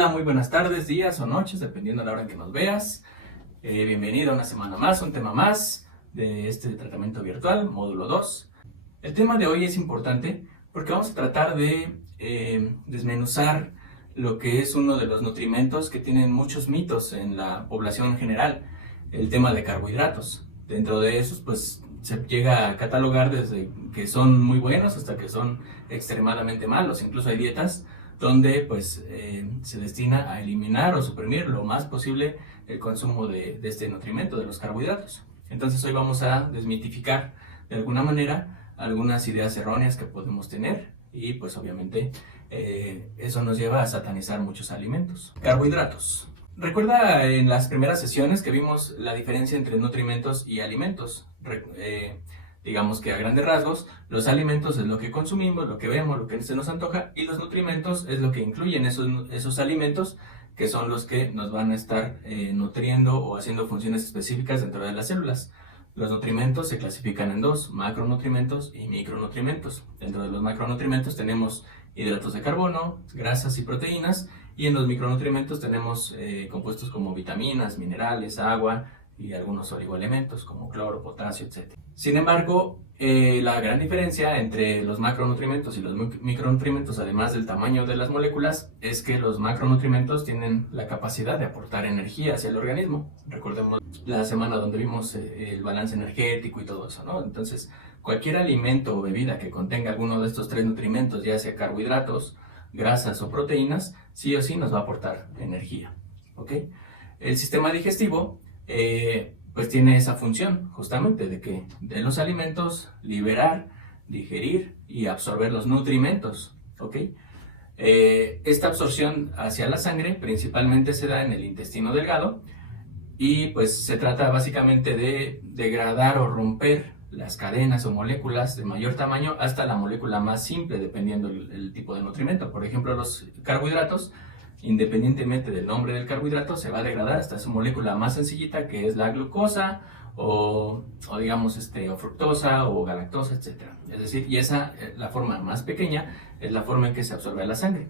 Hola, muy buenas tardes, días o noches, dependiendo de la hora en que nos veas. Bienvenido a una semana más, un tema más de este tratamiento virtual, módulo 2. El tema de hoy es importante porque vamos a tratar de desmenuzar lo que es uno de los nutrimentos que tienen muchos mitos en la población en general, el tema de carbohidratos. Dentro de esos, pues se llega a catalogar desde que son muy buenos hasta que son extremadamente malos. Incluso hay dietas donde pues se destina a eliminar o suprimir lo más posible el consumo de este nutrimento, de los carbohidratos. Entonces hoy vamos a desmitificar de alguna manera algunas ideas erróneas que podemos tener y pues obviamente eso nos lleva a satanizar muchos alimentos. Carbohidratos. Recuerda en las primeras sesiones que vimos la diferencia entre nutrimentos y alimentos. Digamos que a grandes rasgos, los alimentos es lo que consumimos, lo que vemos, lo que se nos antoja, y los nutrimentos es lo que incluyen esos alimentos, que son los que nos van a estar nutriendo o haciendo funciones específicas dentro de las células. Los nutrimentos se clasifican en dos: macronutrimentos y micronutrimentos. Dentro de los macronutrimentos tenemos hidratos de carbono, grasas y proteínas, y en los micronutrimentos tenemos compuestos como vitaminas, minerales, agua y algunos oligoelementos como cloro, potasio, etc. Sin embargo, la gran diferencia entre los macronutrimentos y los micronutrimentos, además del tamaño de las moléculas, es que los macronutrimentos tienen la capacidad de aportar energía hacia el organismo. Recordemos la semana donde vimos el balance energético y todo eso, ¿no? Entonces, cualquier alimento o bebida que contenga alguno de estos tres nutrimentos, ya sea carbohidratos, grasas o proteínas, sí o sí nos va a aportar energía, ¿ok? El sistema digestivo pues tiene esa función justamente de los alimentos liberar, digerir y absorber los nutrimentos, ¿ok? Esta absorción hacia la sangre principalmente se da en el intestino delgado y pues se trata básicamente de degradar o romper las cadenas o moléculas de mayor tamaño hasta la molécula más simple, dependiendo el tipo de nutrimento. Por ejemplo, los carbohidratos, independientemente del nombre del carbohidrato, se va a degradar hasta su molécula más sencillita, que es la glucosa o digamos o fructosa o galactosa, etc. Es decir, y esa, la forma más pequeña, es la forma en que se absorbe a la sangre.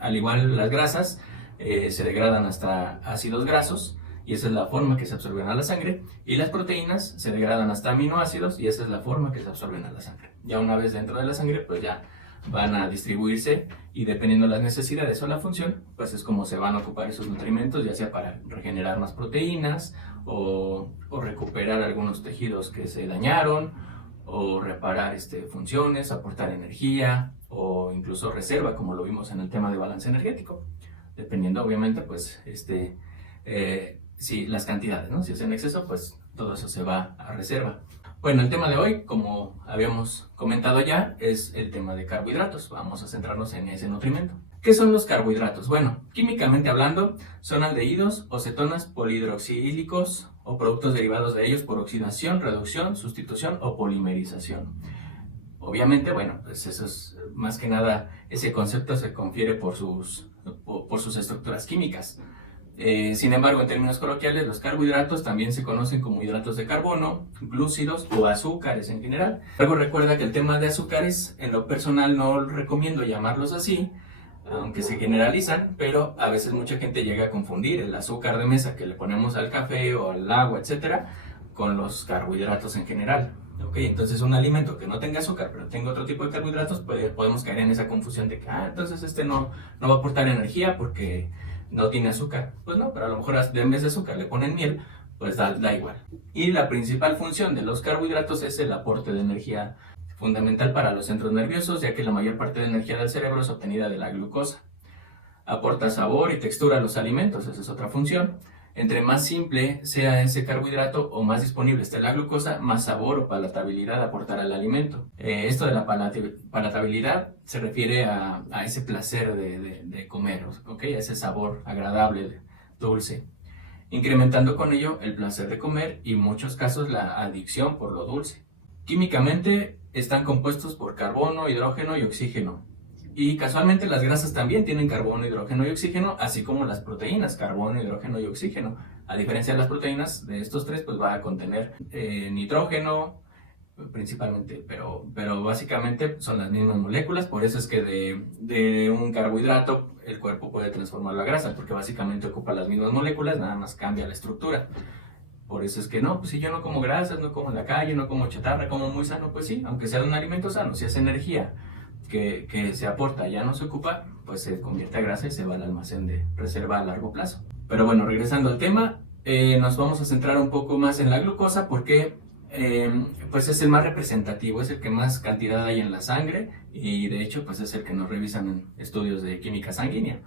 Al igual las grasas se degradan hasta ácidos grasos, y esa es la forma que se absorben a la sangre, y las proteínas se degradan hasta aminoácidos, y esa es la forma que se absorben a la sangre. Ya una vez dentro de la sangre, pues ya van a distribuirse, y dependiendo de las necesidades o la función, pues es como se van a ocupar esos nutrimentos, ya sea para regenerar más proteínas, o recuperar algunos tejidos que se dañaron, o reparar funciones, aportar energía, o incluso reserva, como lo vimos en el tema de balance energético, dependiendo obviamente pues si las cantidades, ¿no? Si es en exceso, pues todo eso se va a reserva. Bueno, el tema de hoy, como habíamos comentado ya, es el tema de carbohidratos. Vamos a centrarnos en ese nutrimento. ¿Qué son los carbohidratos? Bueno, químicamente hablando, son aldehídos o cetonas polihidroxílicos o productos derivados de ellos por oxidación, reducción, sustitución o polimerización. Obviamente, bueno, pues eso es más que nada, ese concepto se confiere por sus estructuras químicas. Sin embargo, en términos coloquiales, los carbohidratos también se conocen como hidratos de carbono, glúcidos o azúcares en general. Luego recuerda que el tema de azúcares, en lo personal no recomiendo llamarlos así, aunque se generalizan, pero a veces mucha gente llega a confundir el azúcar de mesa que le ponemos al café o al agua, etcétera, con los carbohidratos en general. Okay, entonces un alimento que no tenga azúcar pero tenga otro tipo de carbohidratos, podemos caer en esa confusión de que entonces no va a aportar energía porque no tiene azúcar. Pues no, pero a lo mejor en vez de azúcar le ponen miel, pues da igual. Y la principal función de los carbohidratos es el aporte de energía, fundamental para los centros nerviosos, ya que la mayor parte de energía del cerebro es obtenida de la glucosa. Aporta sabor y textura a los alimentos, esa es otra función. Entre más simple sea ese carbohidrato o más disponible esté la glucosa, más sabor o palatabilidad aportará al alimento. Esto de la palatabilidad se refiere a ese placer de comer, ¿okay? A ese sabor agradable, dulce, incrementando con ello el placer de comer y en muchos casos la adicción por lo dulce. Químicamente están compuestos por carbono, hidrógeno y oxígeno. Y casualmente las grasas también tienen carbono, hidrógeno y oxígeno, así como las proteínas, carbono, hidrógeno y oxígeno. A diferencia de las proteínas, de estos tres, pues va a contener nitrógeno, principalmente, pero básicamente son las mismas moléculas. Por eso es que de un carbohidrato el cuerpo puede transformarlo a grasa, porque básicamente ocupa las mismas moléculas, nada más cambia la estructura. Por eso es que no, pues si yo no como grasas, no como en la calle, no como chatarra, como muy sano, pues sí, aunque sea de un alimento sano, si es energía que se aporta ya no se ocupa, pues se convierte a grasa y se va al almacén de reserva a largo plazo. Pero bueno, regresando al tema, nos vamos a centrar un poco más en la glucosa porque pues es el más representativo, es el que más cantidad hay en la sangre y de hecho pues es el que nos revisan en estudios de química sanguínea,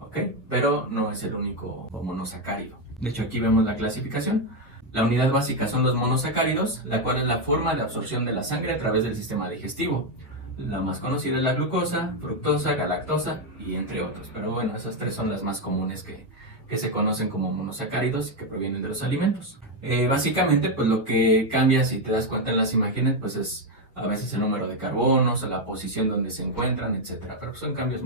¿ok? Pero no es el único monosacárido. De hecho aquí vemos la clasificación. La unidad básica son los monosacáridos, la cual es la forma de absorción de la sangre a través del sistema digestivo. La más conocida es la glucosa, fructosa, galactosa y entre otros. Pero bueno, esas tres son las más comunes que se conocen como monosacáridos y que provienen de los alimentos. Básicamente, pues lo que cambia, si te das cuenta en las imágenes, pues es a veces el número de carbonos, la posición donde se encuentran, etcétera. Pero son cambios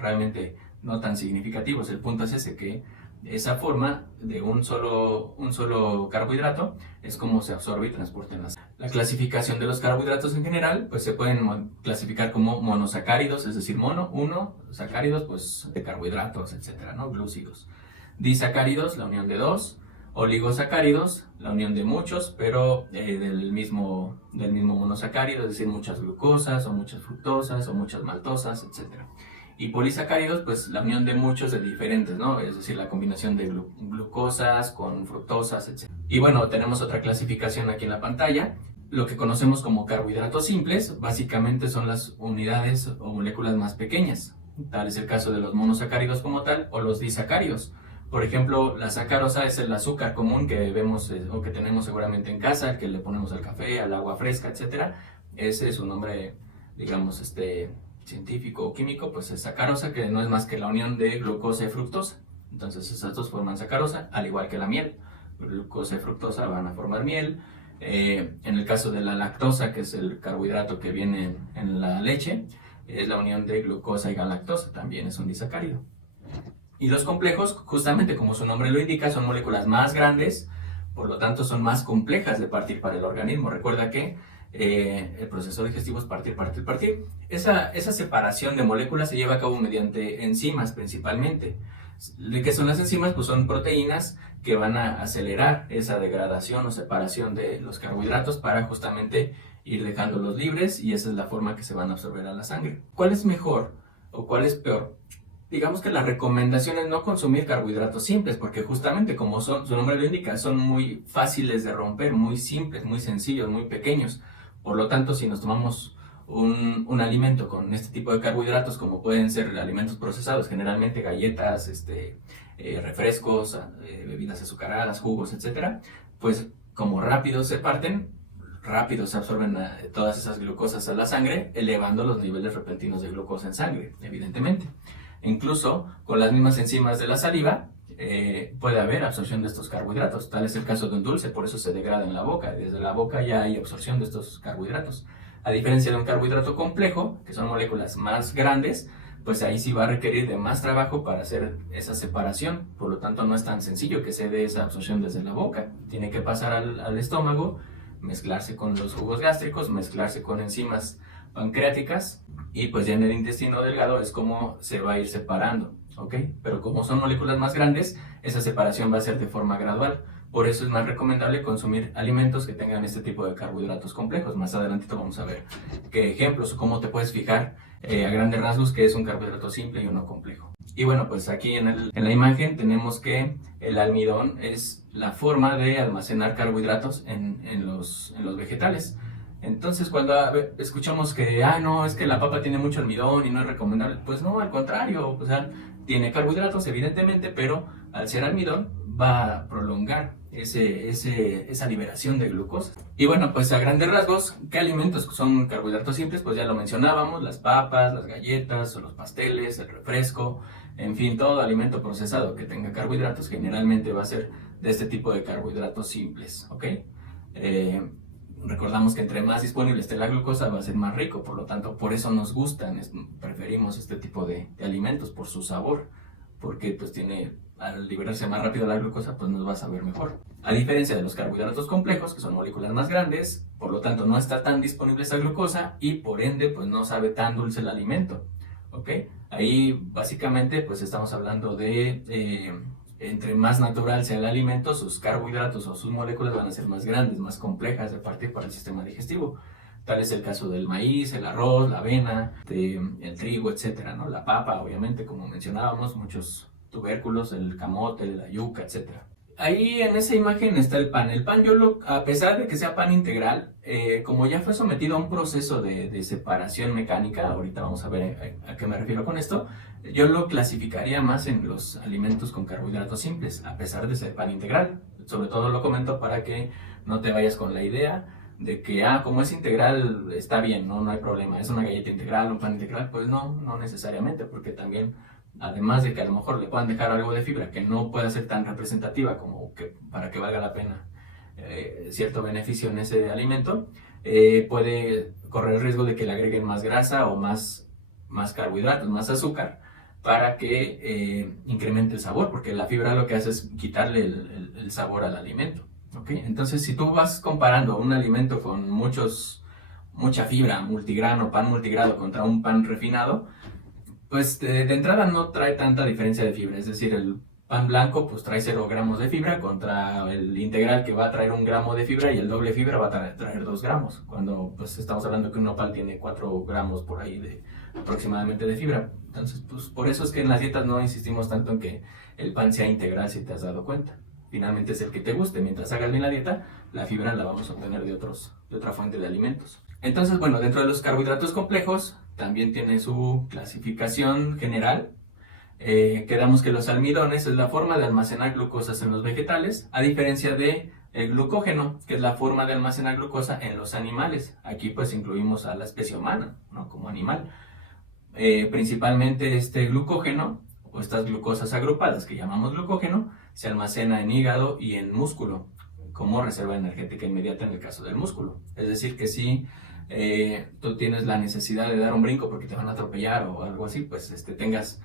realmente no tan significativos. El punto es ese, que esa forma de un solo carbohidrato es como se absorbe y transporta en la sangre. La clasificación de los carbohidratos en general, pues se pueden clasificar como monosacáridos, es decir, sacáridos, pues de carbohidratos, etcétera, ¿no? Glúcidos. Disacáridos, la unión de dos. Oligosacáridos, la unión de muchos, pero del mismo monosacárido, es decir, muchas glucosas, o muchas fructosas, o muchas maltosas, etcétera. Y polisacáridos, pues la unión de muchos de diferentes, ¿no? Es decir, la combinación de glucosas con fructosas, etc. Y bueno, tenemos otra clasificación aquí en la pantalla. Lo que conocemos como carbohidratos simples, básicamente son las unidades o moléculas más pequeñas. Tal es el caso de los monosacáridos como tal, o los disacáridos. Por ejemplo, la sacarosa es el azúcar común que vemos o que tenemos seguramente en casa, el que le ponemos al café, al agua fresca, etc. Ese es su nombre, digamos, científico o químico, pues es sacarosa, que no es más que la unión de glucosa y fructosa. Entonces esas dos forman sacarosa, al igual que la miel. Glucosa y fructosa van a formar miel. En el caso de la lactosa, que es el carbohidrato que viene en la leche, es la unión de glucosa y galactosa, también es un disacárido. Y los complejos, justamente como su nombre lo indica, son moléculas más grandes, por lo tanto son más complejas de partir para el organismo. Recuerda que el proceso digestivo es partir. Esa separación de moléculas se lleva a cabo mediante enzimas principalmente. ¿De qué son las enzimas? Pues son proteínas que van a acelerar esa degradación o separación de los carbohidratos para justamente ir dejándolos libres, y esa es la forma que se van a absorber a la sangre. ¿Cuál es mejor o cuál es peor? Digamos que la recomendación es no consumir carbohidratos simples, porque justamente como su nombre lo indica, son muy fáciles de romper, muy simples, muy sencillos, muy pequeños. Por lo tanto, si nos tomamos un alimento con este tipo de carbohidratos, como pueden ser alimentos procesados, generalmente galletas, refrescos, bebidas azucaradas, jugos, etc., pues como rápido se parten, rápido se absorben todas esas glucosas a la sangre, elevando los niveles repentinos de glucosa en sangre, evidentemente. Incluso con las mismas enzimas de la saliva puede haber absorción de estos carbohidratos. Tal es el caso de un dulce, por eso se degrada en la boca. Desde la boca ya hay absorción de estos carbohidratos. A diferencia de un carbohidrato complejo, que son moléculas más grandes, pues ahí sí va a requerir de más trabajo para hacer esa separación. Por lo tanto, no es tan sencillo que se dé esa absorción desde la boca. Tiene que pasar al estómago, mezclarse con los jugos gástricos, mezclarse con enzimas pancreáticas, y pues ya en el intestino delgado es como se va a ir separando, ¿ok? Pero como son moléculas más grandes, esa separación va a ser de forma gradual. Por eso es más recomendable consumir alimentos que tengan este tipo de carbohidratos complejos. Más adelantito vamos a ver qué ejemplos o cómo te puedes fijar a grandes rasgos qué es un carbohidrato simple y uno complejo. Y bueno, pues aquí en la imagen tenemos que el almidón es la forma de almacenar carbohidratos en los vegetales. Entonces cuando escuchamos que, no, es que la papa tiene mucho almidón y no es recomendable, pues no, al contrario, o sea, tiene carbohidratos evidentemente, pero al ser almidón va a prolongar esa liberación de glucosa. Y bueno, pues a grandes rasgos, ¿qué alimentos son carbohidratos simples? Pues ya lo mencionábamos, las papas, las galletas o los pasteles, el refresco, en fin, todo alimento procesado que tenga carbohidratos generalmente va a ser de este tipo de carbohidratos simples, ¿ok? Recordamos que entre más disponible esté la glucosa va a ser más rico, por lo tanto por eso nos gustan, preferimos este tipo de alimentos por su sabor, porque pues tiene al liberarse más rápido la glucosa, pues nos va a saber mejor. A diferencia de los carbohidratos complejos, que son moléculas más grandes, por lo tanto no está tan disponible esa glucosa y por ende pues no sabe tan dulce el alimento. ¿Ok? Ahí básicamente pues estamos hablando de entre más natural sea el alimento, sus carbohidratos o sus moléculas van a ser más grandes, más complejas de partir para el sistema digestivo. Tal es el caso del maíz, el arroz, la avena, el trigo, etcétera, ¿no? La papa, obviamente, como mencionábamos, muchos tubérculos, el camote, la yuca, etcétera. Ahí en esa imagen está el pan. El pan a pesar de que sea pan integral, como ya fue sometido a un proceso de separación mecánica, ahorita vamos a ver a qué me refiero con esto, yo lo clasificaría más en los alimentos con carbohidratos simples, a pesar de ser pan integral. Sobre todo lo comento para que no te vayas con la idea de que, como es integral, está bien, no hay problema, es una galleta integral, un pan integral, pues no necesariamente, porque también, además de que a lo mejor le puedan dejar algo de fibra que no pueda ser tan representativa como que para que valga la pena cierto beneficio en ese alimento, puede correr el riesgo de que le agreguen más grasa o más carbohidratos, más azúcar, para que incremente el sabor, porque la fibra lo que hace es quitarle el sabor al alimento. ¿Okay? Entonces, si tú vas comparando un alimento con mucha fibra, multigrano, pan multigrado contra un pan refinado, pues de entrada no trae tanta diferencia de fibra. Es decir, el pan blanco pues trae 0 gramos de fibra contra el integral que va a traer 1 gramo de fibra y el doble fibra va a traer 2 gramos. Cuando pues estamos hablando que un nopal tiene 4 gramos por ahí aproximadamente de fibra. Entonces, pues por eso es que en las dietas no insistimos tanto en que el pan sea integral, si te has dado cuenta. Finalmente es el que te guste. Mientras hagas bien la dieta, la fibra la vamos a obtener de otra fuente de alimentos. Entonces, bueno, dentro de los carbohidratos complejos también tiene su clasificación general. Quedamos que los almidones es la forma de almacenar glucosas en los vegetales, a diferencia de el glucógeno, que es la forma de almacenar glucosa en los animales. Aquí pues incluimos a la especie humana, ¿no? Como animal. Principalmente este glucógeno o estas glucosas agrupadas que llamamos glucógeno se almacena en hígado y en músculo como reserva energética inmediata en el caso del músculo. Es decir que si tú tienes la necesidad de dar un brinco porque te van a atropellar o algo así, pues tengas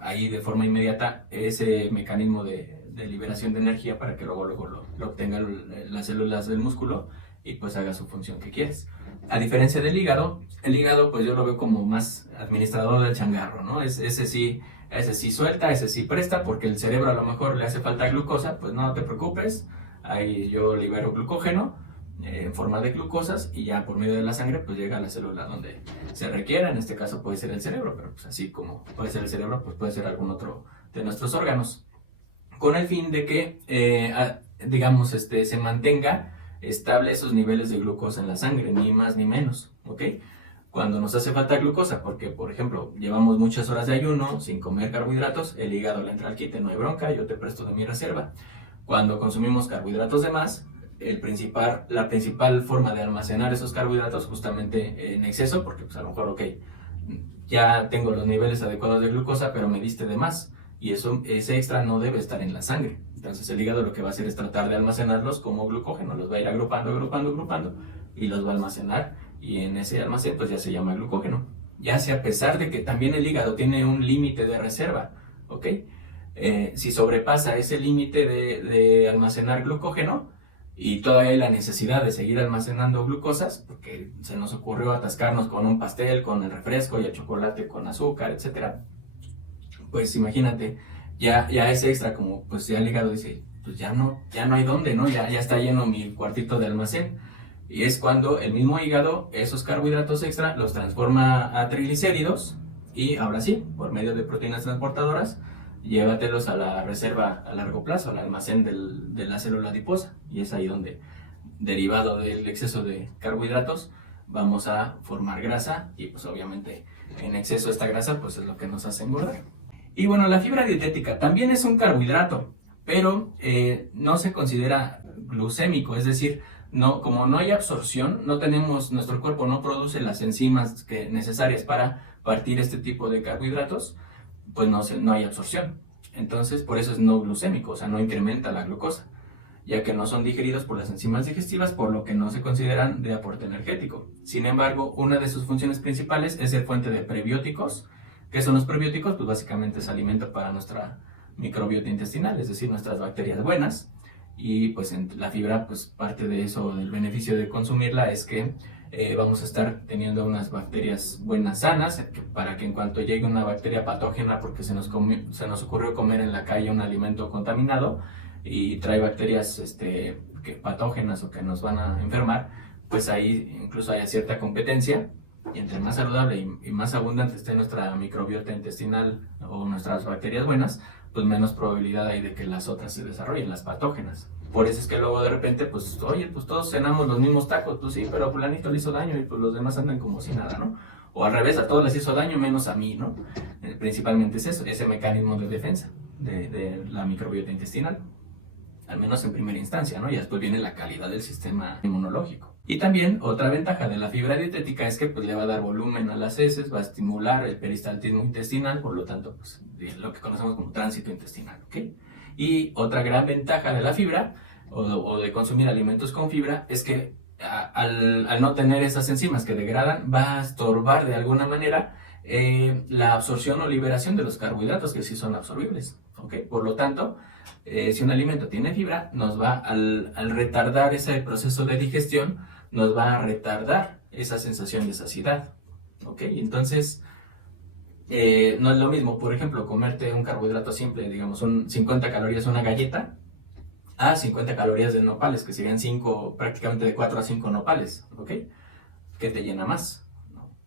ahí de forma inmediata ese mecanismo de liberación de energía para que luego lo obtengan las células del músculo y pues haga su función que quieres. A diferencia del hígado, el hígado pues yo lo veo como más administrador del changarro, ¿no? Ese sí suelta, ese sí presta, porque el cerebro a lo mejor le hace falta glucosa, pues no te preocupes, ahí yo libero glucógeno en forma de glucosas y ya por medio de la sangre pues llega a la célula donde se requiera. En este caso puede ser el cerebro, pero pues así como puede ser el cerebro, pues puede ser algún otro de nuestros órganos, con el fin de que digamos se mantenga estable esos niveles de glucosa en la sangre, ni más ni menos, ¿ok? Cuando nos hace falta glucosa, porque por ejemplo llevamos muchas horas de ayuno sin comer carbohidratos, el hígado le entra al quite, no hay bronca, yo te presto de mi reserva. Cuando consumimos carbohidratos de más, la principal forma de almacenar esos carbohidratos justamente en exceso, porque pues a lo mejor, ok, ya tengo los niveles adecuados de glucosa, pero me diste de más, y ese extra no debe estar en la sangre. Entonces el hígado lo que va a hacer es tratar de almacenarlos como glucógeno, los va a ir agrupando y los va a almacenar, y en ese almacén pues ya se llama glucógeno. Ya sea a pesar de que también el hígado tiene un límite de reserva, ¿ok? Si sobrepasa ese límite de almacenar glucógeno y todavía hay la necesidad de seguir almacenando glucosas, porque se nos ocurrió atascarnos con un pastel, con el refresco y el chocolate con azúcar, etcétera, pues imagínate, ya ese extra, como pues ya el hígado dice, pues ya no hay dónde, ¿no? Ya está lleno mi cuartito de almacén. Y es cuando el mismo hígado, esos carbohidratos extra, los transforma a triglicéridos y ahora sí, por medio de proteínas transportadoras, llévatelos a la reserva a largo plazo, al almacén de la célula adiposa. Y es ahí donde, derivado del exceso de carbohidratos, vamos a formar grasa y pues obviamente en exceso esta grasa pues es lo que nos hace engordar. Y bueno, la fibra dietética también es un carbohidrato, pero no se considera glucémico, es decir, como no hay absorción, nuestro cuerpo no produce las enzimas necesarias para partir este tipo de carbohidratos, pues no hay absorción. Entonces, por eso es no glucémico, o sea, no incrementa la glucosa, ya que no son digeridos por las enzimas digestivas, por lo que no se consideran de aporte energético. Sin embargo, una de sus funciones principales es ser fuente de prebióticos. ¿Qué son los prebióticos? Pues básicamente es alimento para microbiota intestinal, es decir, nuestras bacterias buenas. Y pues la fibra, pues parte de eso, del beneficio de consumirla es que vamos a estar teniendo unas bacterias buenas, sanas, para que en cuanto llegue una bacteria patógena, porque se nos ocurrió comer en la calle un alimento contaminado y trae bacterias patógenas o que nos van a enfermar, pues ahí incluso haya cierta competencia, y entre más saludable y más abundante esté nuestra microbiota intestinal o nuestras bacterias buenas, pues menos probabilidad hay de que las otras se desarrollen, las patógenas. Por eso es que luego de repente, pues, oye, pues todos cenamos los mismos tacos, pues sí, pero fulanito le hizo daño y pues los demás andan como si nada, ¿no? O al revés, a todos les hizo daño menos a mí, ¿no? Principalmente es eso, ese mecanismo de defensa de la microbiota intestinal, al menos en primera instancia, ¿no? Y después viene la calidad del sistema inmunológico. Y también otra ventaja de la fibra dietética es que pues le va a dar volumen a las heces, va a estimular el peristaltismo intestinal, por lo tanto, pues lo que conocemos como tránsito intestinal, ¿ok? Y otra gran ventaja de la fibra o de consumir alimentos con fibra es que al no tener esas enzimas que degradan, va a estorbar de alguna manera la absorción o liberación de los carbohidratos que sí son absorbibles, ¿ok? Por lo tanto, si un alimento tiene fibra, nos va al retardar ese proceso de digestión, nos va a retardar esa sensación de saciedad, ¿ok? Entonces, no es lo mismo, por ejemplo, comerte un carbohidrato simple, digamos, 50 calorías una galleta, a 50 calorías de nopales, que serían prácticamente de 4 a 5 nopales, ¿ok? ¿Qué te llena más?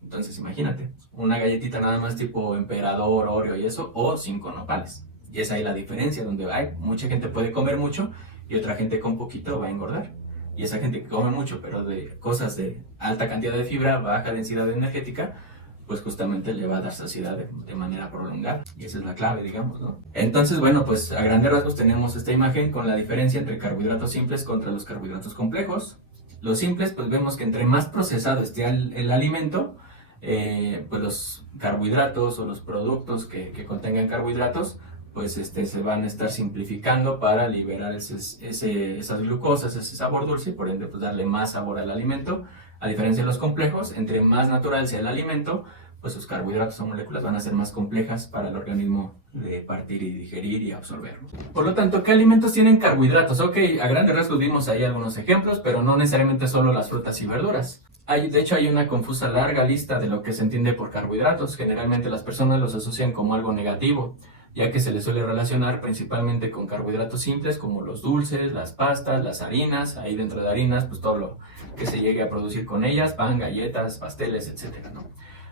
Entonces, imagínate, una galletita nada más tipo emperador, Oreo y eso, o 5 nopales. Y es ahí la diferencia, donde hay mucha gente puede comer mucho y otra gente con poquito va a engordar. Y esa gente que come mucho, pero de cosas de alta cantidad de fibra, baja densidad energética, pues justamente le va a dar saciedad de manera prolongada. Y esa es la clave, digamos, ¿no? Entonces, bueno, pues a grandes rasgos tenemos esta imagen con la diferencia entre carbohidratos simples contra los carbohidratos complejos. Los simples, pues vemos que entre más procesado esté el alimento, pues los carbohidratos o los productos que contengan carbohidratos, pues se van a estar simplificando para liberar esas glucosas, ese sabor dulce, y por ende pues darle más sabor al alimento. A diferencia de los complejos, entre más natural sea el alimento, pues sus carbohidratos o moléculas van a ser más complejas para el organismo de partir y digerir y absorber. Por lo tanto, ¿qué alimentos tienen carbohidratos? Ok, a grandes rasgos vimos ahí algunos ejemplos, pero no necesariamente solo las frutas y verduras. De hecho, hay una confusa larga lista de lo que se entiende por carbohidratos. Generalmente las personas los asocian como algo negativo, ya que se les suele relacionar principalmente con carbohidratos simples como los dulces, las pastas, las harinas, ahí dentro de harinas, pues todo lo que se llegue a producir con ellas, pan, galletas, pasteles, etcétera, ¿no?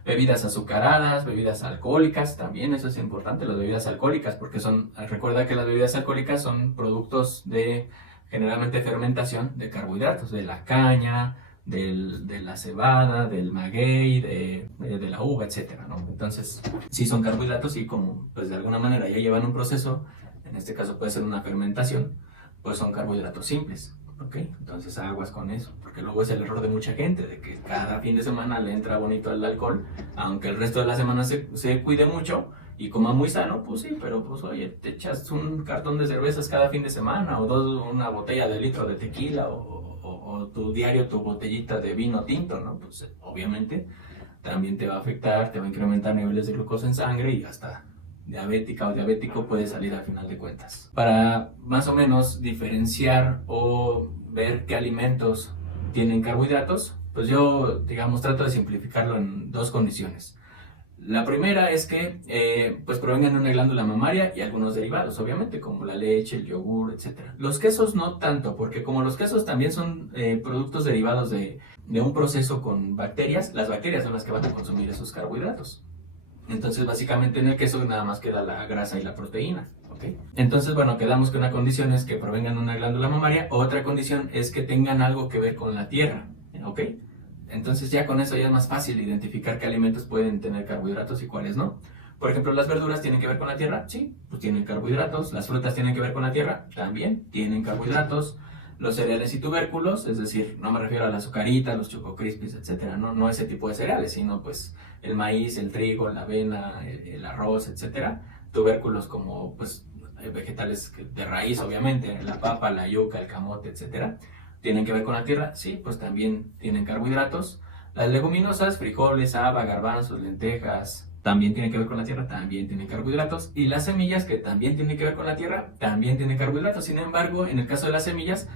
Bebidas azucaradas, bebidas alcohólicas, también eso es importante, las bebidas alcohólicas, porque recuerda que las bebidas alcohólicas son productos de generalmente fermentación de carbohidratos, de la caña, de la cebada, del maguey, de la uva, etcétera, ¿no? Entonces, sí son carbohidratos y como pues de alguna manera ya llevan un proceso, en este caso puede ser una fermentación, pues son carbohidratos simples, ¿ok? Entonces aguas con eso, porque luego es el error de mucha gente, de que cada fin de semana le entra bonito el alcohol, aunque el resto de la semana se cuide mucho y coma muy sano, pues sí, pero pues oye, te echas un cartón de cervezas cada fin de semana, o una botella de litro de tequila, o tu diario, tu botellita de vino tinto, ¿no? Pues obviamente también te va a afectar, te va a incrementar niveles de glucosa en sangre y hasta diabética o diabético puede salir al final de cuentas. Para más o menos diferenciar o ver qué alimentos tienen carbohidratos, pues yo, digamos, trato de simplificarlo en dos condiciones. La primera es que pues provengan de una glándula mamaria y algunos derivados, obviamente, como la leche, el yogur, etc. Los quesos no tanto, porque como los quesos también son productos derivados de un proceso con bacterias, las bacterias son las que van a consumir esos carbohidratos. Entonces, básicamente en el queso nada más queda la grasa y la proteína, ¿ok? Entonces, bueno, quedamos que una condición es que provengan de una glándula mamaria, otra condición es que tengan algo que ver con la tierra, ¿ok? Entonces ya con eso ya es más fácil identificar qué alimentos pueden tener carbohidratos y cuáles no. Por ejemplo, las verduras tienen que ver con la tierra, sí, pues tienen carbohidratos. Las frutas tienen que ver con la tierra, también tienen carbohidratos. Los cereales y tubérculos, es decir, no me refiero a las azucaritas, los Choco Crispies, etcétera, no ese tipo de cereales, sino pues el maíz, el trigo, la avena, el arroz, etcétera. Tubérculos como pues vegetales de raíz, obviamente, la papa, la yuca, el camote, etcétera. ¿Tienen que ver con la tierra? Sí, pues también tienen carbohidratos. Las leguminosas, frijoles, haba, garbanzos, lentejas, también tiene que ver con la tierra, también tiene carbohidratos, y las semillas, que también tienen que ver con la tierra, también tienen carbohidratos. Sin embargo, en el caso de las semillas,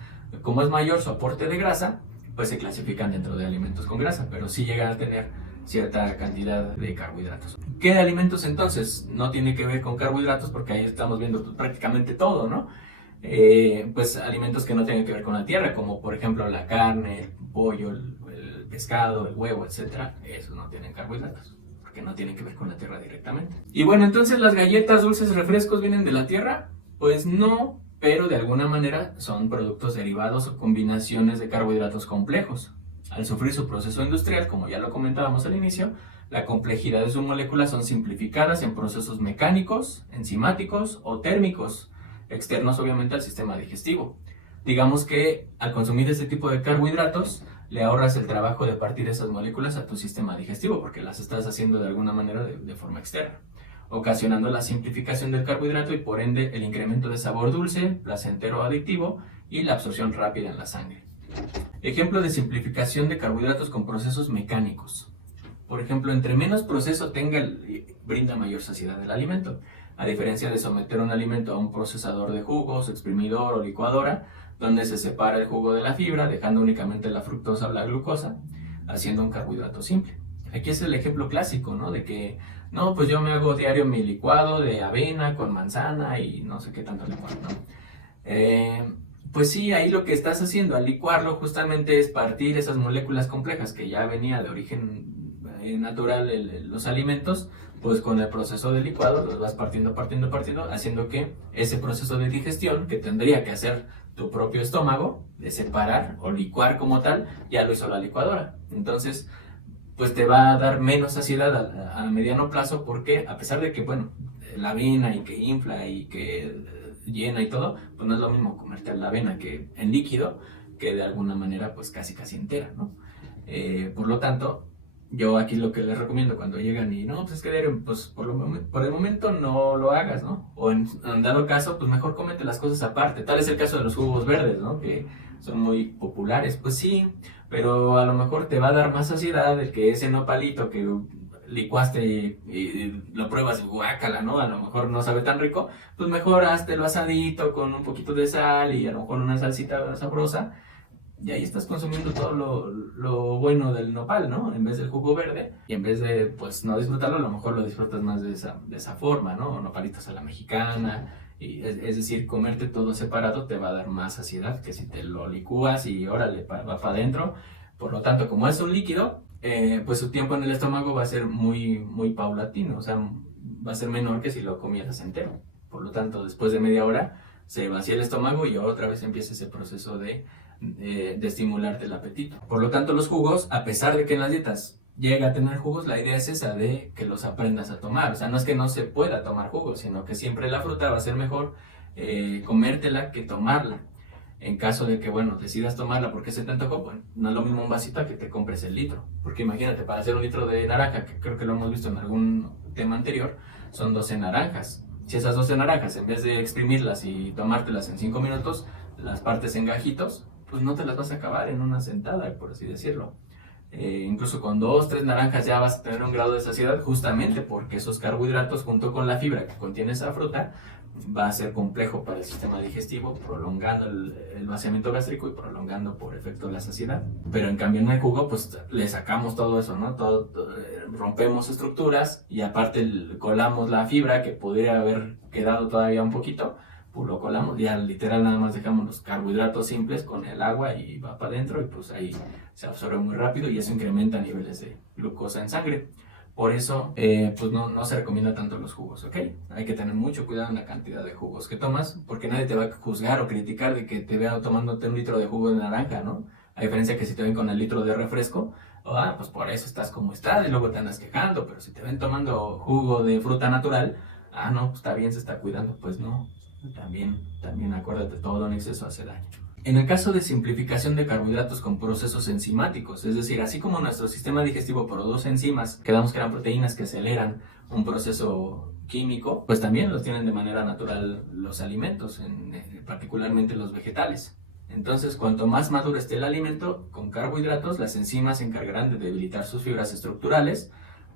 como es mayor su aporte de grasa, pues se clasifican dentro de alimentos con grasa, pero sí llegan a tener cierta cantidad de carbohidratos. ¿Qué de alimentos entonces no tiene que ver con carbohidratos? Porque ahí estamos viendo prácticamente todo, ¿no? Pues alimentos que no tienen que ver con la tierra, como por ejemplo la carne, el pollo, el pescado, el huevo, etcétera. Esos no tienen carbohidratos, porque no tienen que ver con la tierra directamente. Y bueno, entonces, ¿las galletas, dulces, refrescos vienen de la tierra? Pues no, pero de alguna manera son productos derivados o combinaciones de carbohidratos complejos. Al sufrir su proceso industrial, como ya lo comentábamos al inicio, la complejidad de sus moléculas son simplificadas en procesos mecánicos, enzimáticos o térmicos, externos obviamente al sistema digestivo. Digamos que al consumir este tipo de carbohidratos, le ahorras el trabajo de partir esas moléculas a tu sistema digestivo, porque las estás haciendo de alguna manera de forma externa, ocasionando la simplificación del carbohidrato y por ende el incremento de sabor dulce, placentero o adictivo y la absorción rápida en la sangre. Ejemplo de simplificación de carbohidratos con procesos mecánicos. Por ejemplo, entre menos proceso tenga, brinda mayor saciedad del alimento. A diferencia de someter un alimento a un procesador de jugos, exprimidor o licuadora, donde se separa el jugo de la fibra, dejando únicamente la fructosa o la glucosa, haciendo un carbohidrato simple. Aquí es el ejemplo clásico, ¿no? De que, no, pues yo me hago diario mi licuado de avena con manzana y no sé qué tanto licuado, ¿no? Pues sí, ahí lo que estás haciendo al licuarlo justamente es partir esas moléculas complejas que ya venía de origen natural los alimentos, pues con el proceso de licuado los vas partiendo, haciendo que ese proceso de digestión que tendría que hacer tu propio estómago, de separar o licuar como tal, ya lo hizo la licuadora. Entonces, pues te va a dar menos saciedad a mediano plazo, porque a pesar de que, bueno, la avena y que infla y que llena y todo, pues no es lo mismo comerte la avena que en líquido, que de alguna manera pues casi entera, ¿no? Por lo tanto, yo aquí lo que les recomiendo cuando llegan y no, pues es que pues por el momento no lo hagas, ¿no? O en dado caso, pues mejor cómete las cosas aparte. Tal es el caso de los jugos verdes, ¿no? Que son muy populares, pues sí, pero a lo mejor te va a dar más saciedad el que ese nopalito que licuaste y lo pruebas y guácala, ¿no? A lo mejor no sabe tan rico, pues mejor háztelo asadito con un poquito de sal y a lo mejor una salsita sabrosa. Y ahí estás consumiendo todo lo bueno del nopal, ¿no? En vez del jugo verde. Y en vez de, pues, no disfrutarlo, a lo mejor lo disfrutas más de esa forma, ¿no? Nopalitos a la mexicana. Y es decir, comerte todo separado te va a dar más saciedad que si te lo licúas y órale, va para adentro. Por lo tanto, como es un líquido, pues su tiempo en el estómago va a ser muy, muy paulatino. O sea, va a ser menor que si lo comieras entero. Por lo tanto, después de media hora se vacía el estómago y otra vez empieza ese proceso de estimularte el apetito. Por lo tanto, los jugos, a pesar de que en las dietas llega a tener jugos, la idea es esa de que los aprendas a tomar. O sea, no es que no se pueda tomar jugos, sino que siempre la fruta va a ser mejor comértela que tomarla. En caso de que, bueno, decidas tomarla porque se te antojó, pues no es lo mismo un vasito que te compres el litro. Porque imagínate, para hacer un litro de naranja, que creo que lo hemos visto en algún tema anterior, son 12 naranjas. Si esas 12 naranjas, en vez de exprimirlas y tomártelas en 5 minutos, las partes en gajitos, pues no te las vas a acabar en una sentada, por así decirlo. Incluso con 2, 3 naranjas ya vas a tener un grado de saciedad, justamente porque esos carbohidratos junto con la fibra que contiene esa fruta va a ser complejo para el sistema digestivo, prolongando el vaciamiento gástrico y prolongando por efecto la saciedad. Pero en cambio en el jugo pues le sacamos todo eso, ¿no? Rompemos estructuras y aparte colamos la fibra que podría haber quedado todavía un poquito, pues lo colamos, ya literal nada más dejamos los carbohidratos simples con el agua y va para adentro y pues ahí se absorbe muy rápido y eso incrementa niveles de glucosa en sangre. Por eso, pues no se recomienda tanto los jugos, ¿ok? Hay que tener mucho cuidado en la cantidad de jugos que tomas, porque nadie te va a juzgar o criticar de que te vea tomándote un litro de jugo de naranja, ¿no? A diferencia que si te ven con el litro de refresco, pues por eso estás como estás y luego te andas quejando, pero si te ven tomando jugo de fruta natural, no, pues está bien, se está cuidando, pues no. También acuérdate, todo en exceso hace daño. En el caso de simplificación de carbohidratos con procesos enzimáticos, es decir, así como nuestro sistema digestivo produce enzimas, quedamos que eran proteínas que aceleran un proceso químico, pues también los tienen de manera natural los alimentos, particularmente los vegetales. Entonces, cuanto más maduro esté el alimento con carbohidratos, las enzimas se encargarán de debilitar sus fibras estructurales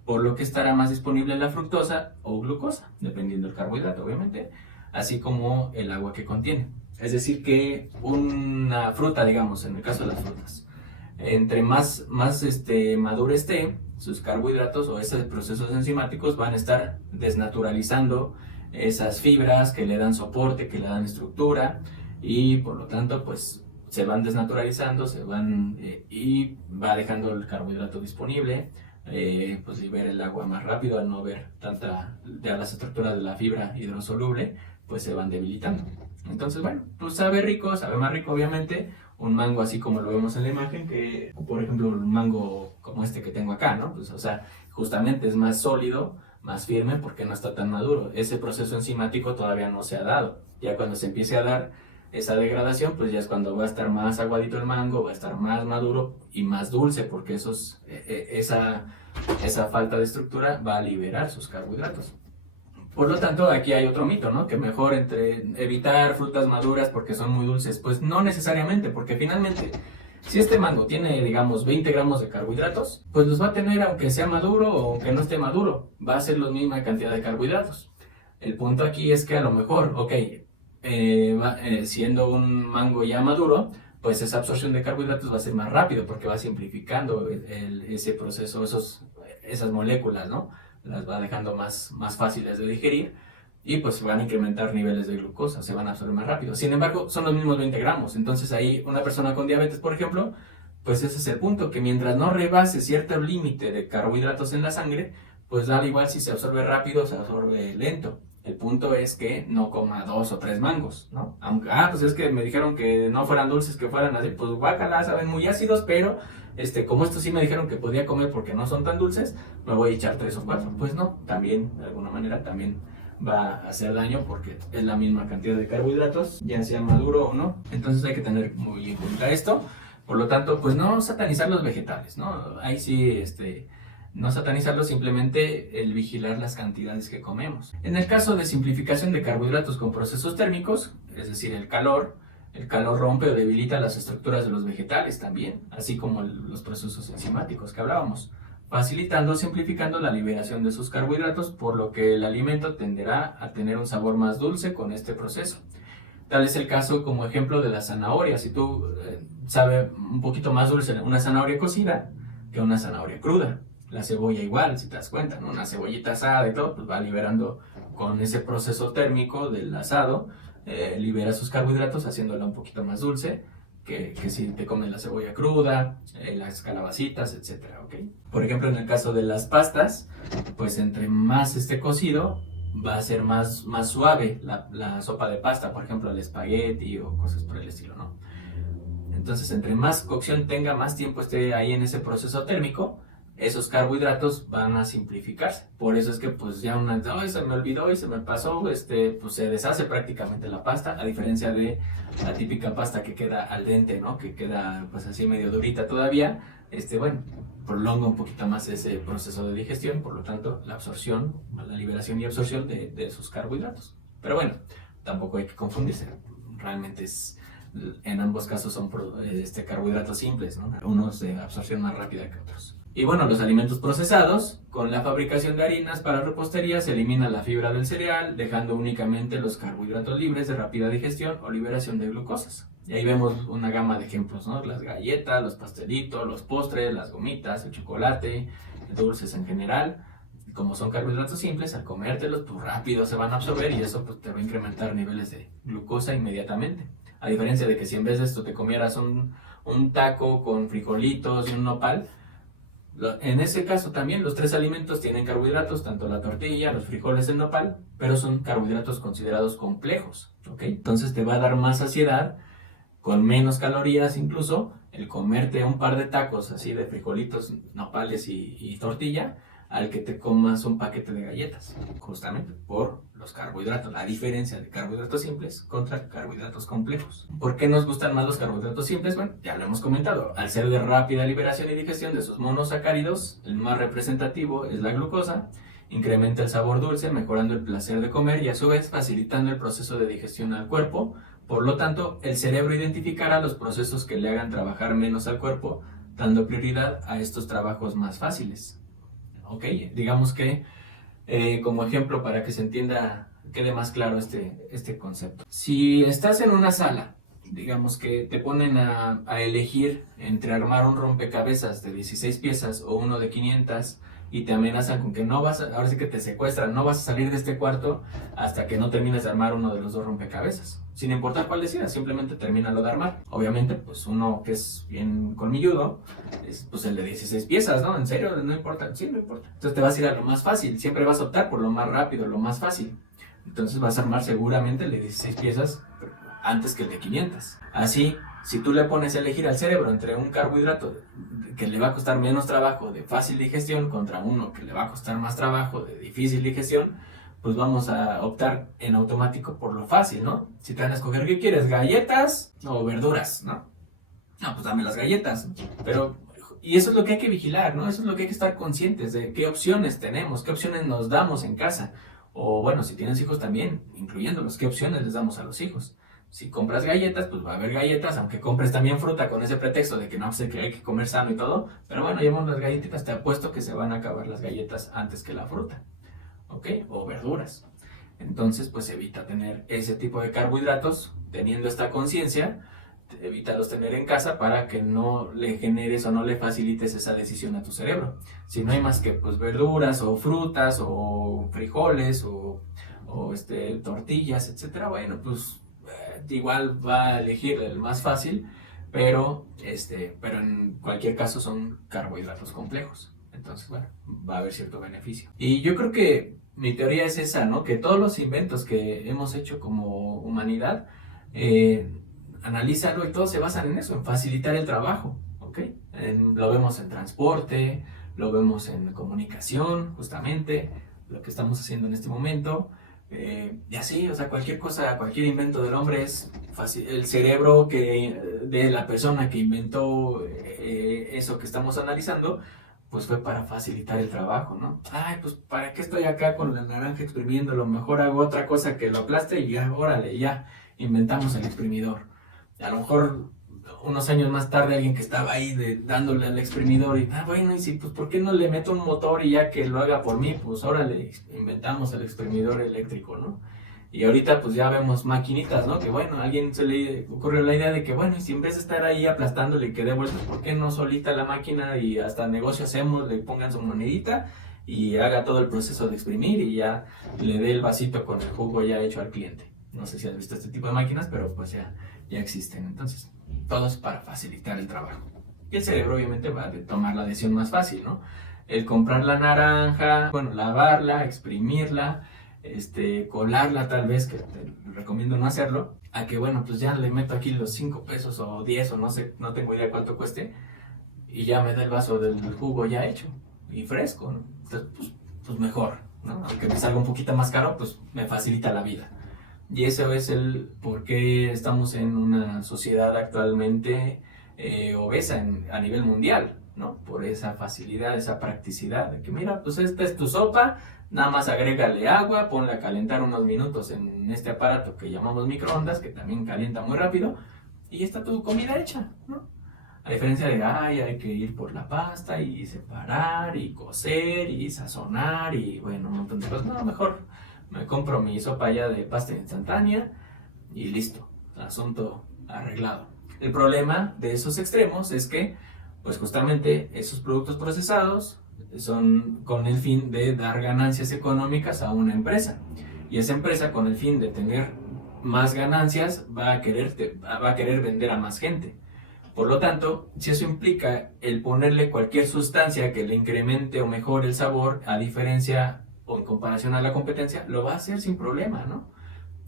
por lo que estará más disponible la fructosa o glucosa, dependiendo del carbohidrato, obviamente, así como el agua que contiene. Es decir, que una fruta, digamos, en el caso de las frutas, entre más madura esté, sus carbohidratos o esos procesos enzimáticos van a estar desnaturalizando esas fibras que le dan soporte, que le dan estructura, y por lo tanto pues se van desnaturalizando, y va dejando el carbohidrato disponible, pues libera el agua más rápido al no ver tanta de las estructuras de la fibra hidrosoluble, pues se van debilitando. Entonces, bueno, pues sabe rico, sabe más rico obviamente un mango así como lo vemos en la imagen, que por ejemplo un mango como este que tengo acá, ¿no? Pues o sea, justamente es más sólido, más firme porque no está tan maduro. Ese proceso enzimático todavía no se ha dado. Ya cuando se empiece a dar esa degradación, pues ya es cuando va a estar más aguadito el mango, va a estar más maduro y más dulce, porque esa falta de estructura va a liberar sus carbohidratos. Por lo tanto, aquí hay otro mito, ¿no? Que mejor evitar frutas maduras porque son muy dulces. Pues no necesariamente, porque finalmente, si este mango tiene, digamos, 20 gramos de carbohidratos, pues los va a tener aunque sea maduro o aunque no esté maduro. Va a ser la misma cantidad de carbohidratos. El punto aquí es que a lo mejor, ok, siendo un mango ya maduro, pues esa absorción de carbohidratos va a ser más rápido porque va simplificando ese proceso, esas moléculas, ¿no? Las va dejando más fáciles de digerir y pues van a incrementar niveles de glucosa, se van a absorber más rápido. Sin embargo, son los mismos 20 gramos. Entonces ahí una persona con diabetes, por ejemplo, pues ese es el punto, que mientras no rebase cierto límite de carbohidratos en la sangre, pues da igual si se absorbe rápido o se absorbe lento. El punto es que no coma 2 o 3 mangos, ¿no? Aunque, pues es que me dijeron que no fueran dulces, que fueran así, pues guácala, saben muy ácidos, pero como estos sí me dijeron que podía comer porque no son tan dulces, me voy a echar 3 o 4. Pues no, también, de alguna manera, también va a hacer daño porque es la misma cantidad de carbohidratos, ya sea maduro o no. Entonces hay que tener muy en cuenta esto. Por lo tanto, pues no satanizar los vegetales, ¿no? Ahí sí, no satanizarlos, simplemente el vigilar las cantidades que comemos. En el caso de simplificación de carbohidratos con procesos térmicos, es decir, el calor rompe o debilita las estructuras de los vegetales también, así como los procesos enzimáticos que hablábamos, facilitando o simplificando la liberación de sus carbohidratos, por lo que el alimento tenderá a tener un sabor más dulce con este proceso. Tal es el caso como ejemplo de la zanahoria. Si tú sabe un poquito más dulce una zanahoria cocida que una zanahoria cruda. La cebolla igual, si te das cuenta, ¿no? Una cebollita asada y todo, pues va liberando con ese proceso térmico del asado, libera sus carbohidratos haciéndola un poquito más dulce que si te comes la cebolla cruda, las calabacitas, etcétera, ¿ok? Por ejemplo, en el caso de las pastas, pues entre más esté cocido, va a ser más suave la sopa de pasta, por ejemplo, el espagueti o cosas por el estilo, ¿no? Entonces, entre más cocción tenga, más tiempo esté ahí en ese proceso térmico, esos carbohidratos van a simplificarse. Por eso es que pues ya se me olvidó y se me pasó, pues se deshace prácticamente la pasta, a diferencia de la típica pasta que queda al dente, ¿no? Que queda pues así medio durita todavía, bueno, prolonga un poquito más ese proceso de digestión, por lo tanto la absorción, la liberación y absorción de esos carbohidratos. Pero bueno, tampoco hay que confundirse, realmente en ambos casos son carbohidratos simples, ¿no? Unos de absorción más rápida que otros. Y bueno, los alimentos procesados, con la fabricación de harinas para repostería se elimina la fibra del cereal, dejando únicamente los carbohidratos libres de rápida digestión o liberación de glucosas. Y ahí vemos una gama de ejemplos, ¿no? Las galletas, los pastelitos, los postres, las gomitas, el chocolate, dulces en general. Como son carbohidratos simples, al comértelos, pues rápido se van a absorber y eso pues, te va a incrementar niveles de glucosa inmediatamente. A diferencia de que si en vez de esto te comieras un taco con frijolitos y un nopal, en ese caso también los 3 alimentos tienen carbohidratos, tanto la tortilla, los frijoles, el nopal, pero son carbohidratos considerados complejos, ¿ok? Entonces te va a dar más saciedad, con menos calorías incluso, el comerte un par de tacos así de frijolitos, nopales y tortilla, al que te comas un paquete de galletas, justamente por los carbohidratos, la diferencia de carbohidratos simples contra carbohidratos complejos. ¿Por qué nos gustan más los carbohidratos simples? Bueno, ya lo hemos comentado, al ser de rápida liberación y digestión de sus monosacáridos, el más representativo es la glucosa, incrementa el sabor dulce, mejorando el placer de comer y a su vez facilitando el proceso de digestión al cuerpo. Por lo tanto, el cerebro identificará los procesos que le hagan trabajar menos al cuerpo, dando prioridad a estos trabajos más fáciles. ¿ok? Digamos que como ejemplo para que se entienda, quede más claro este concepto. Si estás en una sala, digamos que te ponen a elegir entre armar un rompecabezas de 16 piezas o uno de 500 y te amenazan con que no vas a, ahora sí que te secuestran, no vas a salir de este cuarto hasta que no termines de armar uno de los dos rompecabezas. Sin importar cuál decidas, simplemente termínalo de armar. Obviamente, pues uno que es bien colmilludo, es pues el de 16 piezas, ¿no? ¿En serio? No importa, sí, no importa. Entonces te vas a ir a lo más fácil, siempre vas a optar por lo más rápido, lo más fácil. Entonces vas a armar seguramente el de 16 piezas antes que el de 500. Así, si tú le pones a elegir al cerebro entre un carbohidrato que le va a costar menos trabajo de fácil digestión contra uno que le va a costar más trabajo de difícil digestión, pues vamos a optar en automático por lo fácil, ¿no? Si te van a escoger, ¿qué quieres? ¿Galletas o verduras? ¿No? No, pues dame las galletas. Pero, y eso es lo que hay que vigilar, ¿no? Eso es lo que hay que estar conscientes de qué opciones tenemos, qué opciones nos damos en casa. O bueno, si tienes hijos también, incluyéndolos, qué opciones les damos a los hijos. Si compras galletas, pues va a haber galletas, aunque compres también fruta con ese pretexto de que no sé que hay que comer sano y todo. Pero bueno, llevamos las galletitas, te apuesto que se van a acabar las galletas antes que la fruta, ¿ok? O verduras. Entonces, pues evita tener ese tipo de carbohidratos, teniendo esta conciencia, evítalos tener en casa para que no le generes o no le facilites esa decisión a tu cerebro. Si no hay más que pues verduras o frutas o frijoles o tortillas, etcétera, bueno, pues igual va a elegir el más fácil, pero en cualquier caso son carbohidratos complejos. Entonces, bueno, va a haber cierto beneficio. Y yo creo que mi teoría es esa, ¿no? Que todos los inventos que hemos hecho como humanidad, analízalo y todos se basan en eso, en facilitar el trabajo, ¿ok? Lo vemos en transporte, lo vemos en comunicación, justamente, lo que estamos haciendo en este momento. Y así, o sea, cualquier cosa, cualquier invento del hombre es fácil. El cerebro de la persona que inventó eso que estamos analizando, pues fue para facilitar el trabajo, ¿no? Ay, pues ¿para qué estoy acá con la naranja exprimiendo? Lo mejor hago otra cosa que lo aplaste y ya, órale, ya inventamos el exprimidor. A lo mejor unos años más tarde alguien que estaba ahí dándole al exprimidor y, bueno, y si, pues, ¿por qué no le meto un motor y ya que lo haga por mí? Pues órale, inventamos el exprimidor eléctrico, ¿no? Y ahorita pues ya vemos maquinitas, ¿no? Que bueno, a alguien se le ocurrió la idea de que bueno, y si en vez de estar ahí aplastándole y que dé vueltas, ¿por qué no solita la máquina y hasta negocio hacemos, le pongan su monedita y haga todo el proceso de exprimir y ya le dé el vasito con el jugo ya hecho al cliente? No sé si has visto este tipo de máquinas, pero pues ya existen. Entonces, todo es para facilitar el trabajo. Y el cerebro obviamente va a tomar la decisión más fácil, ¿no? El comprar la naranja, bueno, lavarla, exprimirla, colarla tal vez, que te recomiendo no hacerlo, a que bueno, pues ya le meto aquí los 5 pesos o 10 o no sé, no tengo idea cuánto cueste, y ya me da el vaso del jugo ya hecho y fresco, ¿no? Entonces, pues mejor, ¿no? Aunque me salga un poquito más caro, pues me facilita la vida. Y eso es el por qué estamos en una sociedad actualmente obesa a nivel mundial, ¿no? Por esa facilidad, esa practicidad de que mira, pues esta es tu sopa, nada más agrégale agua, ponla a calentar unos minutos en este aparato que llamamos microondas, que también calienta muy rápido, y ya está tu comida hecha, ¿no? A diferencia de, hay que ir por la pasta y separar y cocer y sazonar y bueno, un montón de cosas. No, mejor me compro mi sopa ya de pasta instantánea y listo, asunto arreglado. El problema de esos extremos es que, pues justamente esos productos procesados son con el fin de dar ganancias económicas a una empresa. Y esa empresa, con el fin de tener más ganancias, va a querer vender a más gente. Por lo tanto, si eso implica el ponerle cualquier sustancia que le incremente o mejore el sabor, a diferencia o en comparación a la competencia, lo va a hacer sin problema, ¿no?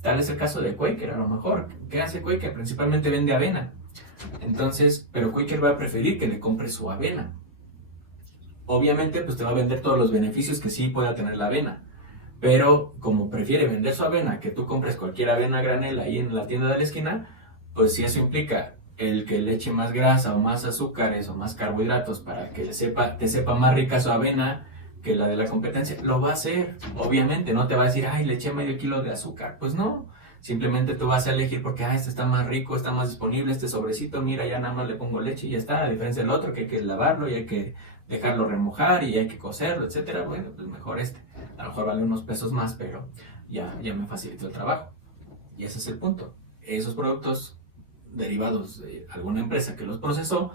Tal es el caso de Quaker, a lo mejor. ¿Qué hace Quaker? Principalmente vende avena. Entonces, pero Quaker va a preferir que le compres su avena. Obviamente, pues te va a vender todos los beneficios que sí pueda tener la avena. Pero como prefiere vender su avena, que tú compres cualquier avena granel ahí en la tienda de la esquina, pues si eso implica el que le eche más grasa o más azúcares o más carbohidratos para que te sepa más rica su avena que la de la competencia, lo va a hacer. Obviamente no te va a decir, le eché medio kilo de azúcar. Pues no, Simplemente tú vas a elegir porque, este está más rico, está más disponible, este sobrecito, mira, ya nada más le pongo leche y ya está, a diferencia del otro que hay que lavarlo y hay que dejarlo remojar y hay que cocerlo, etcétera. Bueno, pues mejor este. A lo mejor vale unos pesos más, pero ya me facilitó el trabajo. Y ese es el punto. Esos productos derivados de alguna empresa que los procesó,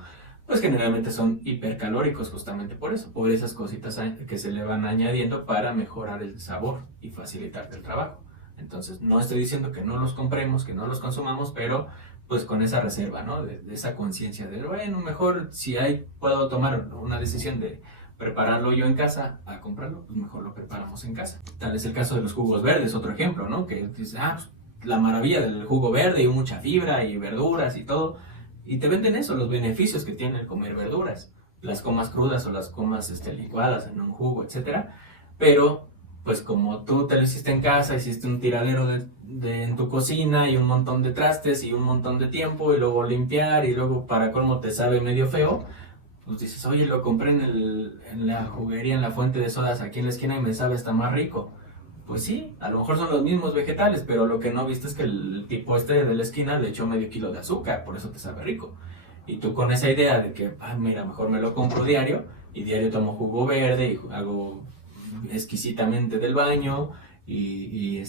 pues generalmente son hipercalóricos justamente por esas cositas que se le van añadiendo para mejorar el sabor y facilitarte el trabajo. Entonces, no estoy diciendo que no los compremos, que no los consumamos, pero pues con esa reserva, ¿no? De esa conciencia de, bueno, mejor si puedo tomar una decisión de prepararlo yo en casa a comprarlo, pues mejor lo preparamos en casa. Tal es el caso de los jugos verdes, otro ejemplo, ¿no? Que dices, pues la maravilla del jugo verde y mucha fibra y verduras y todo. Y te venden eso, los beneficios que tiene el comer verduras. Las comas crudas o las comas licuadas en un jugo, etcétera. Pero, pues como tú te lo hiciste en casa, hiciste un tiradero en tu cocina y un montón de trastes y un montón de tiempo y luego limpiar y luego para colmo te sabe medio feo, pues dices, oye, lo compré en la juguería, en la fuente de sodas aquí en la esquina y me sabe hasta más rico. Pues sí, a lo mejor son los mismos vegetales, pero lo que no viste es que el tipo de la esquina le echó medio kilo de azúcar, por eso te sabe rico. Y tú con esa idea de que, mira, mejor me lo compro diario, y diario tomo jugo verde y hago exquisitamente del baño, y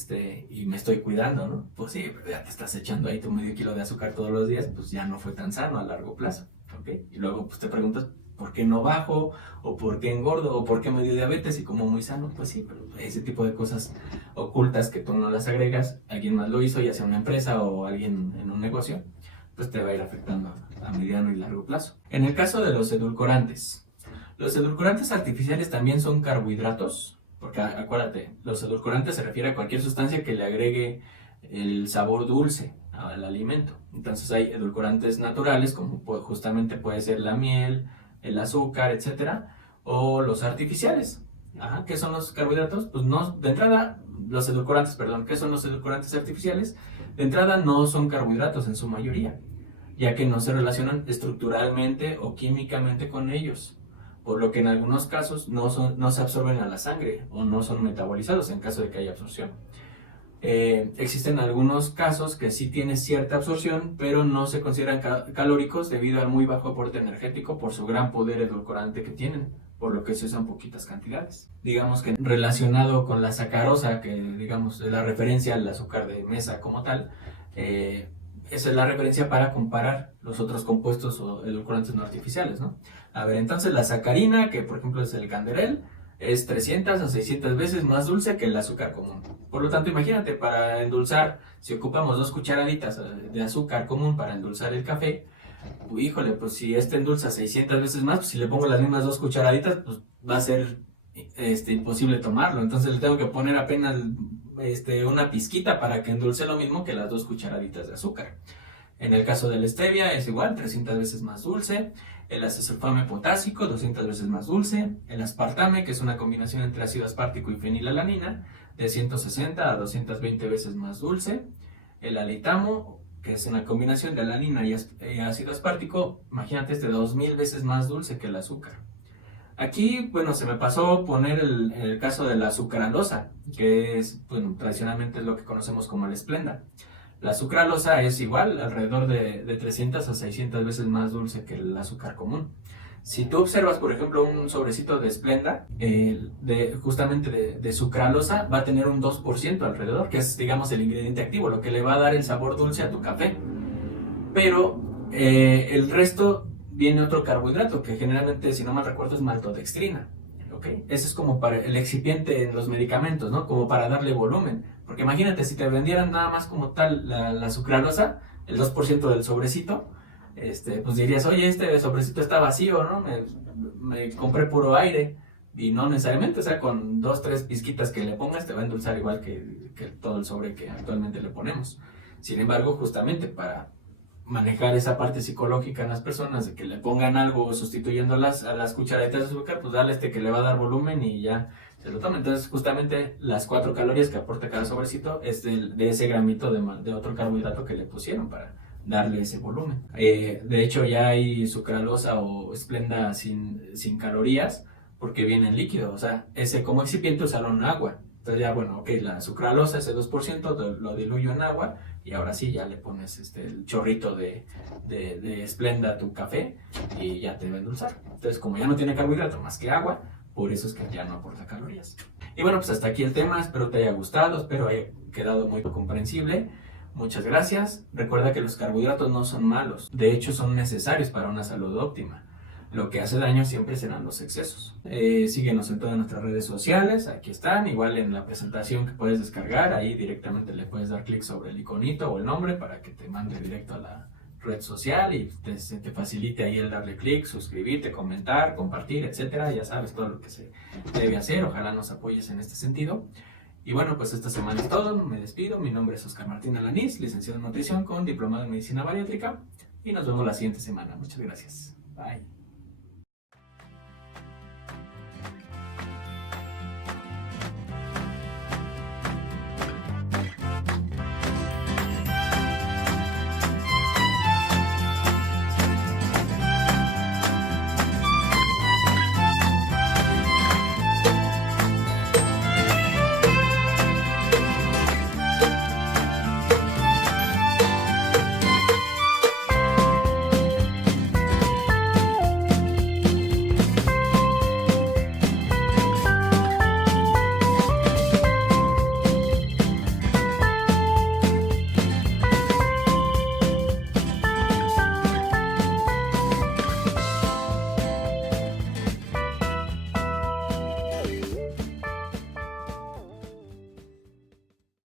me estoy cuidando, ¿no? Pues sí, pero ya te estás echando ahí tu medio kilo de azúcar todos los días, pues ya no fue tan sano a largo plazo, ¿ok? Y luego pues te preguntas, ¿por qué no bajo? ¿O por qué engordo? ¿O por qué me dio diabetes y como muy sano? Pues sí, pero ese tipo de cosas ocultas que tú no las agregas, alguien más lo hizo, ya sea una empresa o alguien en un negocio, pues te va a ir afectando a mediano y largo plazo. En el caso de los edulcorantes artificiales también son carbohidratos, porque acuérdate, los edulcorantes se refiere a cualquier sustancia que le agregue el sabor dulce al alimento. Entonces hay edulcorantes naturales, como justamente puede ser la miel, el azúcar, etcétera, o los artificiales. ¿Qué son los carbohidratos? Pues no, de entrada, los edulcorantes, perdón, ¿qué son los edulcorantes artificiales? De entrada no son carbohidratos en su mayoría, ya que no se relacionan estructuralmente o químicamente con ellos, por lo que en algunos casos no se absorben a la sangre o no son metabolizados en caso de que haya absorción. Existen algunos casos que sí tienen cierta absorción, pero no se consideran calóricos debido al muy bajo aporte energético por su gran poder edulcorante que tienen, por lo que se usan poquitas cantidades. Digamos que relacionado con la sacarosa, que digamos es la referencia al azúcar de mesa como tal, esa es la referencia para comparar los otros compuestos o edulcorantes no artificiales, ¿no? A ver, entonces la sacarina, que por ejemplo es el canderel, es 300 a 600 veces más dulce que el azúcar común. Por lo tanto, imagínate, para endulzar, si ocupamos 2 cucharaditas de azúcar común para endulzar el café, híjole, pues si endulza 600 veces más, pues si le pongo las mismas 2 cucharaditas, pues va a ser imposible tomarlo. Entonces le tengo que poner apenas una pizquita para que endulce lo mismo que las 2 cucharaditas de azúcar. En el caso de la stevia es igual, 300 veces más dulce. El acesulfame potásico, 200 veces más dulce. El aspartame, que es una combinación entre ácido aspartico y fenilalanina, de 160 a 220 veces más dulce. El alitamo, que es una combinación de alanina y ácido aspartico, imagínate, es de 2000 veces más dulce que el azúcar. Aquí, bueno, se me pasó poner el caso de la sucralosa, que es, bueno, tradicionalmente es lo que conocemos como el Splenda. La sucralosa es igual, alrededor de 300 a 600 veces más dulce que el azúcar común. Si tú observas, por ejemplo, un sobrecito de Splenda, justamente de sucralosa, va a tener un 2% alrededor, que es, digamos, el ingrediente activo, lo que le va a dar el sabor dulce a tu café. Pero el resto viene otro carbohidrato, que generalmente, si no mal recuerdo, es maltodextrina. ¿Okay? Ese es como para el excipiente en los medicamentos, ¿no? Como para darle volumen. Porque imagínate, si te vendieran nada más como tal la sucralosa, el 2% del sobrecito, pues dirías, oye, este sobrecito está vacío, ¿no? Me compré puro aire. Y no necesariamente, o sea, con 2, 3 pizquitas que le pongas te va a endulzar igual que todo el sobre que actualmente le ponemos. Sin embargo, justamente para manejar esa parte psicológica en las personas, de que le pongan algo sustituyendo a las cucharaditas de azúcar, pues dale que le va a dar volumen y ya se lo toma. Entonces, justamente las 4 calorías que aporta cada sobrecito es de ese gramito de otro carbohidrato que le pusieron para darle ese volumen. De hecho, ya hay sucralosa o Splenda sin calorías porque viene en líquido. O sea, ese como excipiente usaron agua Entonces ya, bueno, ok, la sucralosa, ese 2%, lo diluyo en agua y ahora sí ya le pones el chorrito de Splenda a tu café y ya te va a endulzar. Entonces, como ya no tiene carbohidrato más que agua, por eso es que ya no aporta calorías. Y bueno, pues hasta aquí el tema, espero te haya gustado, espero haya quedado muy comprensible. Muchas gracias. Recuerda que los carbohidratos no son malos, de hecho son necesarios para una salud óptima. Lo que hace daño siempre serán los excesos. Síguenos en todas nuestras redes sociales, aquí están, igual en la presentación que puedes descargar, ahí directamente le puedes dar clic sobre el iconito o el nombre para que te mande directo a la red social y se te facilite ahí el darle clic, suscribirte, comentar, compartir, etcétera. Ya sabes todo lo que se debe hacer, ojalá nos apoyes en este sentido. Y bueno, pues esta semana es todo, me despido, mi nombre es Oscar Martín Alanís, licenciado en nutrición con diplomado en medicina bariátrica y nos vemos la siguiente semana. Muchas gracias. Bye.